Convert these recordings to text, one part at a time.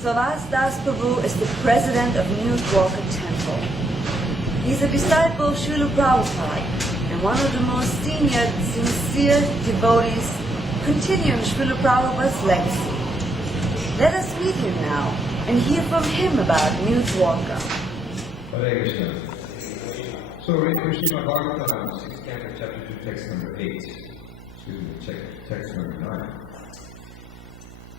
Savas Das Prabhu is the president of New Dwarka Temple. He's a disciple of Srila Prabhupada and one of the most senior, sincere devotees continuing Srila Prabhupada's legacy. Let us meet him now and hear from him about New Dwarka. Hare Krishna. So read Krishna Bhagavatam, 6th canto, chapter 2, text number 8. Excuse me, text number 9.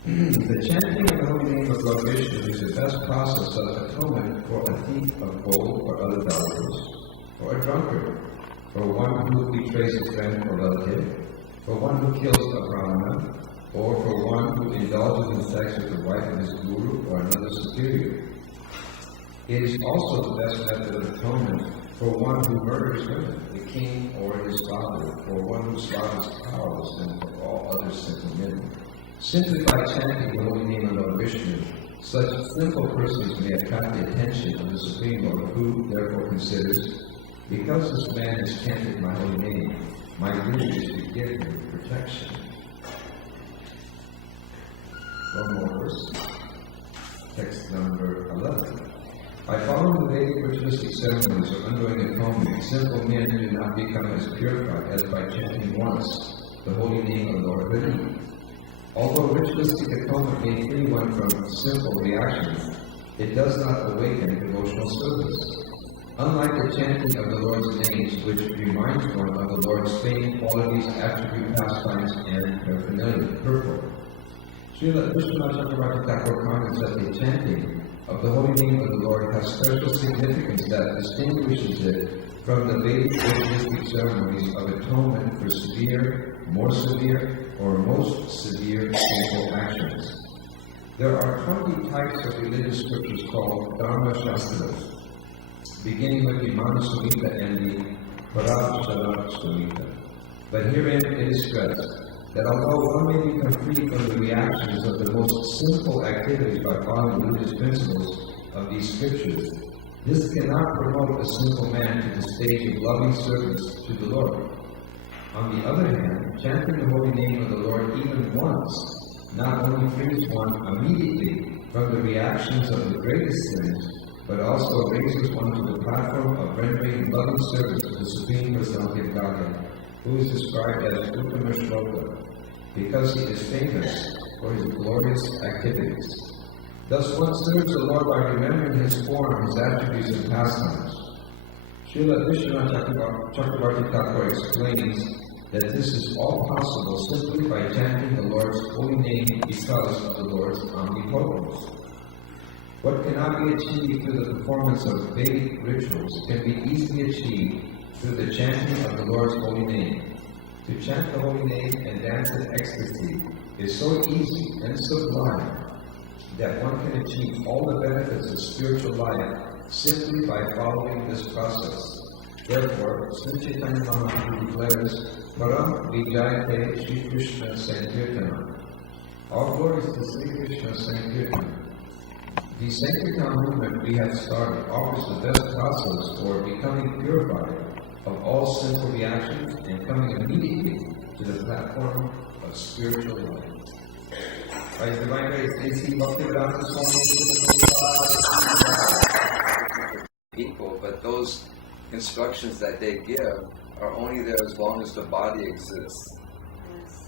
The chanting of the holy name of Lord Vishnu is the best process of atonement for a thief of gold or other valuables, for a drunkard, for one who betrays a friend or relative, for one who kills a brahmana, or for one who indulges in sex with the wife of his guru or another superior. It is also the best method of atonement for one who murders women, the king or his father, or one who slaughters cows, and for all other simple men. Simply by chanting the holy name of Lord Vishnu, such simple persons may attract the attention of the Supreme Lord, who therefore considers, because this man has chanted my holy name, my duty is to give him protection. One more verse. Text number 11. By following the Vedic ritualistic ceremonies of undergoing atonement, simple men do not become as purified as by chanting once the holy name of Lord Vishnu. Although ritualistic atonement may free one from simple reactions, it does not awaken devotional service. Unlike the chanting of the Lord's names, which reminds one of the Lord's fame, qualities, attribute, pastimes, and purport. Srila Vishwanath Chakravarti Thakur comments that the chanting of the holy name of the Lord has special significance that distinguishes it from the Vedic ritualistic ceremonies of atonement for severe, more severe, or most severe sinful actions. There are 20 types of religious scriptures called Dharma Shastras, beginning with the Manu Samhita and the Parashara Samhita. But herein it is stressed that although one may become free from the reactions of the most simple activities by following religious principles of these scriptures, this cannot promote a simple man to the stage of loving service to the Lord. On the other hand, chanting the holy name of the Lord even once not only frees one immediately from the reactions of the greatest sins, but also raises one to the platform of rendering loving service to the Supreme Personality of Godhead, who is described as Uttama Shloka, because he is famous for his glorious activities. Thus one serves the Lord by remembering his form, his attributes, and pastimes. Srila Vishwanath Chakravarti Thakur explains that this is all possible simply by chanting the Lord's holy name because of the Lord's omnipotence. What cannot be achieved through the performance of Vedic rituals can be easily achieved through the chanting of the Lord's holy name. To chant the holy name and dance in ecstasy is so easy and sublime that one can achieve all the benefits of spiritual life simply by following this process. Therefore, Sri Chaitanya Mahaprabhu declares, Param Vijayate Sri Krishna Sankirtana. All glories to Sri Krishna Sankirtana. The Sankirtan movement we have started offers the best process for becoming purified of all sinful reactions and coming immediately to the platform of spiritual life. By His Divine Grace, A.C. Bhaktivedanta Swami people, but those instructions that they give are only there as long as the body exists.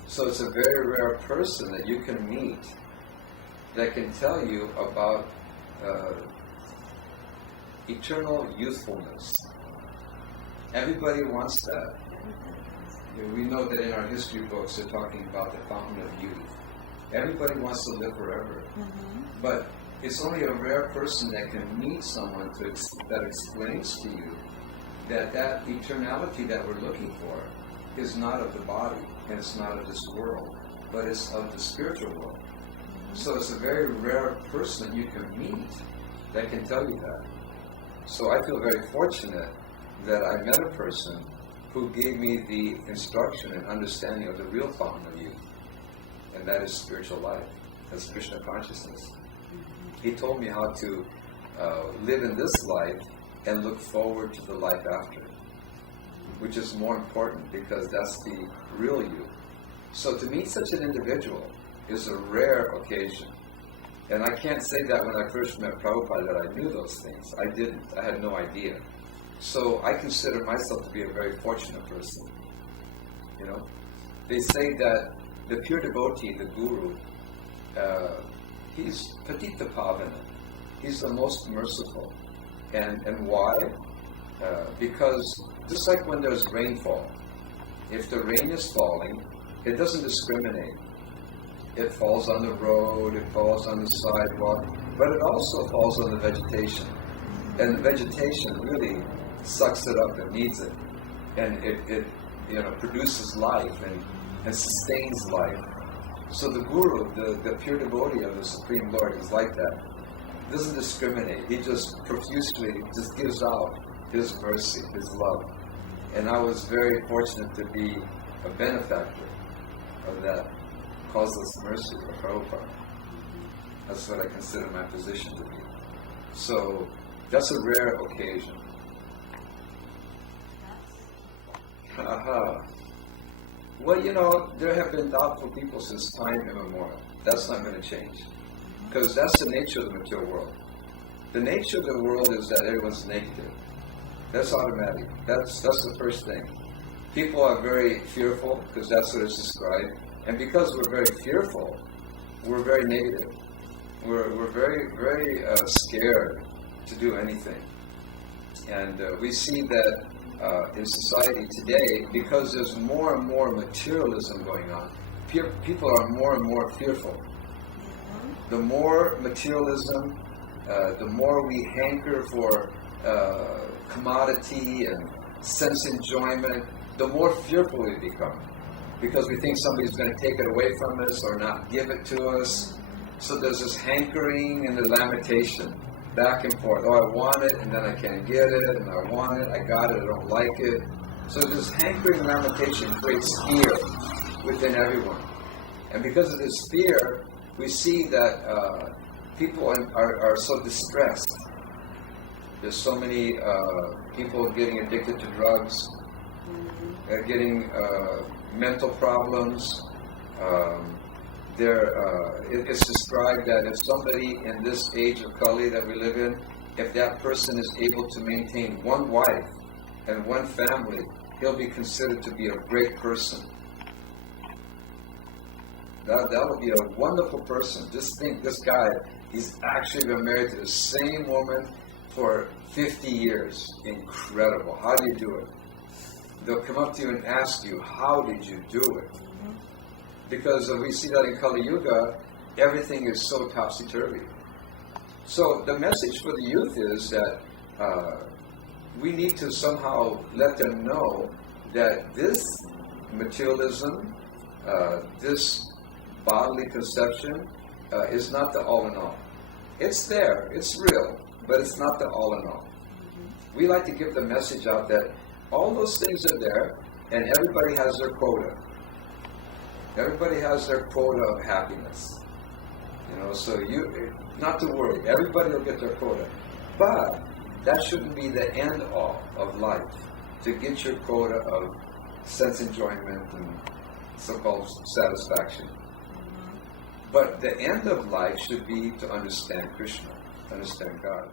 So it's a very rare person that you can meet that can tell you about eternal youthfulness. Everybody wants that. We know that in our history books they're talking about the fountain of youth. Everybody wants to live forever. But it's only a rare person that can meet someone that explains to you that eternality that we're looking for is not of the body and it's not of this world, but it's of the spiritual world. So it's a very rare person that you can meet that can tell you that. So I feel very fortunate that I met a person who gave me the instruction and understanding of the real fountain of youth, and that is spiritual life. That's Krishna consciousness. He told me how to live in this life and look forward to the life after, which is more important because that's the real you. So to meet such an individual is a rare occasion. And I can't say that when I first met Prabhupada that I knew those things. I didn't. I had no idea. So I consider myself to be a very fortunate person. You know, they say that the pure devotee, the guru, he's Patita Pavana. He's the most merciful. And why? Because just like when there's rainfall, if the rain is falling, it doesn't discriminate. It falls on the road, it falls on the sidewalk, but it also falls on the vegetation. And the vegetation really sucks it up and needs it. And it produces life and sustains life. So the guru, the pure devotee of the Supreme Lord is like that. He doesn't discriminate. He just profusely just gives out his mercy, his love. And I was very fortunate to be a benefactor of that causeless mercy of Prabhupada. That's what I consider my position to be. So that's a rare occasion. Well, there have been doubtful people since time immemorial. That's not going to change. Because that's the nature of the material world. The nature of the world is that everyone's negative. That's automatic. That's the first thing. People are very fearful because that's what it's described. And because we're very fearful, we're very negative. We're very, very scared to do anything. And we see that in society today, because there's more and more materialism going on, people are more and more fearful. The more materialism, the more we hanker for commodity and sense enjoyment, the more fearful we become. Because we think somebody's going to take it away from us or not give it to us. So there's this hankering and the lamentation, back and forth. Oh, I want it, and then I can't get it, and I want it, I got it, I don't like it. So this hankering and lamentation creates fear within everyone. And because of this fear, we see that people are so distressed. There's so many people getting addicted to drugs, getting mental problems. It's described that if somebody in this age of Kali that we live in, if that person is able to maintain one wife and one family, he'll be considered to be a great person. That would be a wonderful person. Just think, this guy, he's actually been married to the same woman for 50 years. Incredible. How do you do it? They'll come up to you and ask you, how did you do it? Because we see that in Kali Yuga, everything is so topsy-turvy. So the message for the youth is that we need to somehow let them know that this materialism, this bodily conception is not the all-in-all. It's there, it's real, but it's not the all-in-all. We like to give the message out that all those things are there, and everybody has their quota. Everybody has their quota of happiness. So not to worry, everybody will get their quota. But that shouldn't be the end all of life, to get your quota of sense enjoyment and so-called satisfaction. But the end of life should be to understand Krishna, understand God.